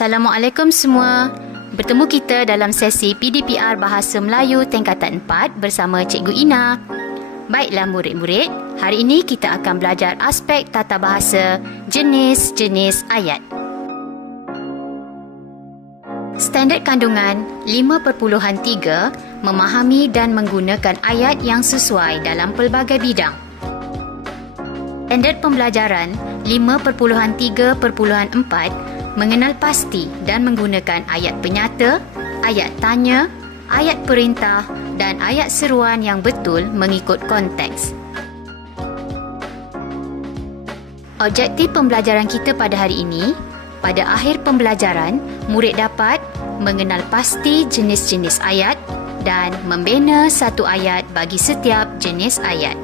Assalamualaikum semua. Bertemu kita dalam sesi PDPR Bahasa Melayu tingkatan 4 bersama Cikgu Ina. Baiklah murid-murid, hari ini kita akan belajar aspek tata bahasa jenis-jenis ayat. Standard kandungan 5.3 memahami dan menggunakan ayat yang sesuai dalam pelbagai bidang. Standard pembelajaran 5.3.4 mengenal pasti dan menggunakan ayat penyata, ayat tanya, ayat perintah dan ayat seruan yang betul mengikut konteks. Objektif pembelajaran kita pada hari ini, pada akhir pembelajaran, murid dapat mengenal pasti jenis-jenis ayat dan membina satu ayat bagi setiap jenis ayat.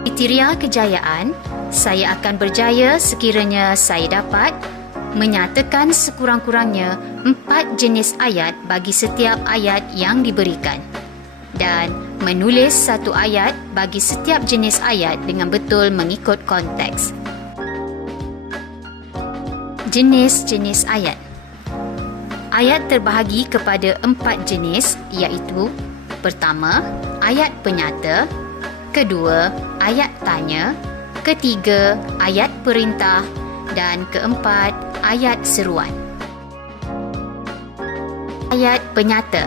Kriteria kejayaan, saya akan berjaya sekiranya saya dapat menyatakan sekurang-kurangnya 4 jenis ayat bagi setiap ayat yang diberikan dan menulis satu ayat bagi setiap jenis ayat dengan betul mengikut konteks. Jenis-jenis ayat. Ayat terbahagi kepada 4 jenis iaitu: pertama, ayat penyata; kedua, ayat tanya; ketiga, ayat perintah; dan keempat, ayat seruan. Ayat penyata.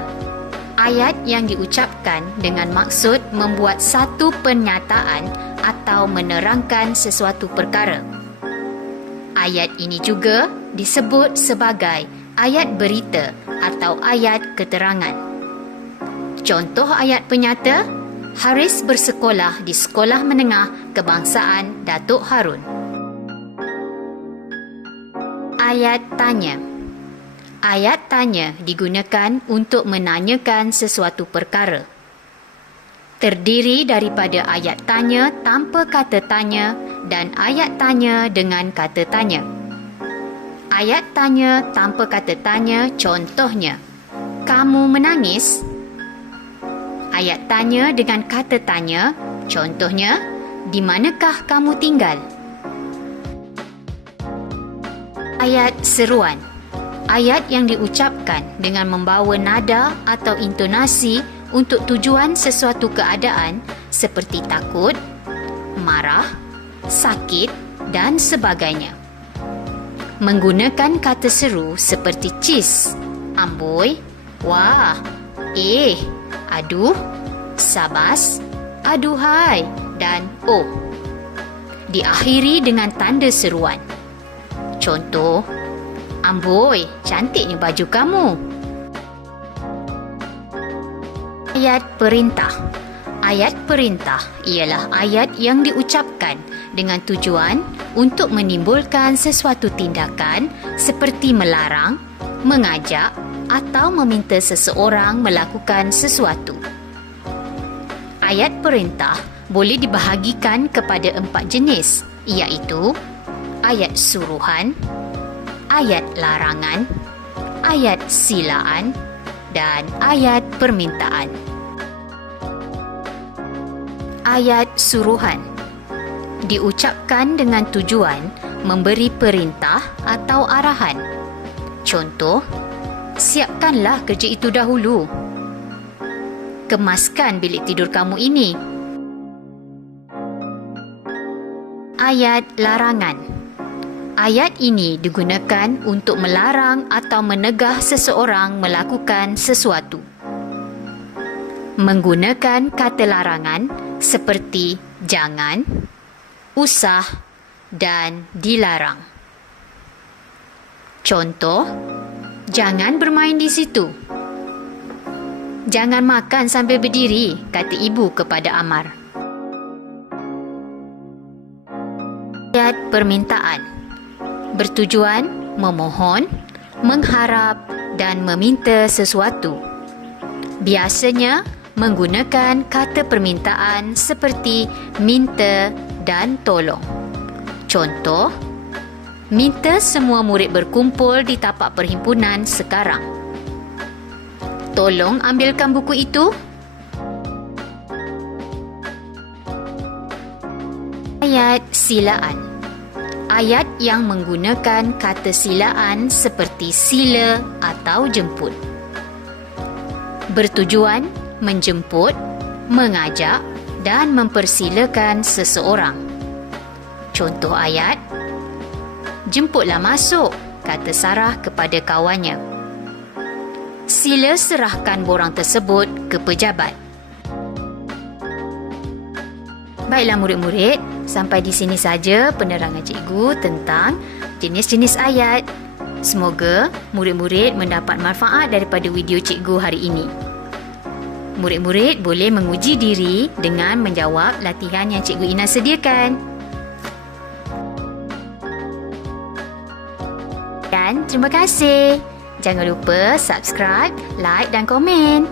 Ayat yang diucapkan dengan maksud membuat satu pernyataan atau menerangkan sesuatu perkara. Ayat ini juga disebut sebagai ayat berita atau ayat keterangan. Contoh ayat penyata: Haris bersekolah di Sekolah Menengah Kebangsaan Datuk Harun. Ayat tanya. Ayat tanya digunakan untuk menanyakan sesuatu perkara. Terdiri daripada ayat tanya tanpa kata tanya dan ayat tanya dengan kata tanya. Ayat tanya tanpa kata tanya contohnya: kamu menangis? Ayat tanya dengan kata tanya contohnya: di manakah kamu tinggal? Ayat seruan. Ayat yang diucapkan dengan membawa nada atau intonasi untuk tujuan sesuatu keadaan seperti takut, marah, sakit dan sebagainya. Menggunakan kata seru seperti cis, amboi, wah, aduh, sabas, aduhai dan oh. Diakhiri dengan tanda seruan. Contoh: amboi, cantiknya baju kamu. Ayat perintah. Ayat perintah ialah ayat yang diucapkan dengan tujuan untuk menimbulkan sesuatu tindakan seperti melarang, mengajak atau meminta seseorang melakukan sesuatu. Ayat perintah boleh dibahagikan kepada 4 jenis, iaitu ayat suruhan, ayat larangan, ayat silaan dan ayat permintaan. Ayat suruhan diucapkan dengan tujuan memberi perintah atau arahan. Contoh: siapkanlah kerja itu dahulu. Kemaskan bilik tidur kamu ini. Ayat larangan. Ayat ini digunakan untuk melarang atau menegah seseorang melakukan sesuatu. Menggunakan kata larangan seperti jangan, usah dan dilarang. Contoh: jangan bermain di situ. Jangan makan sambil berdiri, kata ibu kepada Amar. Ayat permintaan. Bertujuan memohon, mengharap dan meminta sesuatu. Biasanya menggunakan kata permintaan seperti minta dan tolong. Contoh: minta semua murid berkumpul di tapak perhimpunan sekarang. Tolong ambilkan buku itu. Ayat silaan. ayat yang menggunakan kata silaan seperti sila atau jemput. Bertujuan menjemput, mengajak dan mempersilakan seseorang. Contoh ayat, "Jemputlah masuk," kata Sarah kepada kawannya. Sila serahkan borang tersebut ke pejabat. Baiklah murid-murid, sampai di sini saja penerangan cikgu tentang jenis-jenis ayat. Semoga murid-murid mendapat manfaat daripada video cikgu hari ini. Murid-murid boleh menguji diri dengan menjawab latihan yang cikgu Ina sediakan. Dan terima kasih. Jangan lupa subscribe, like dan komen.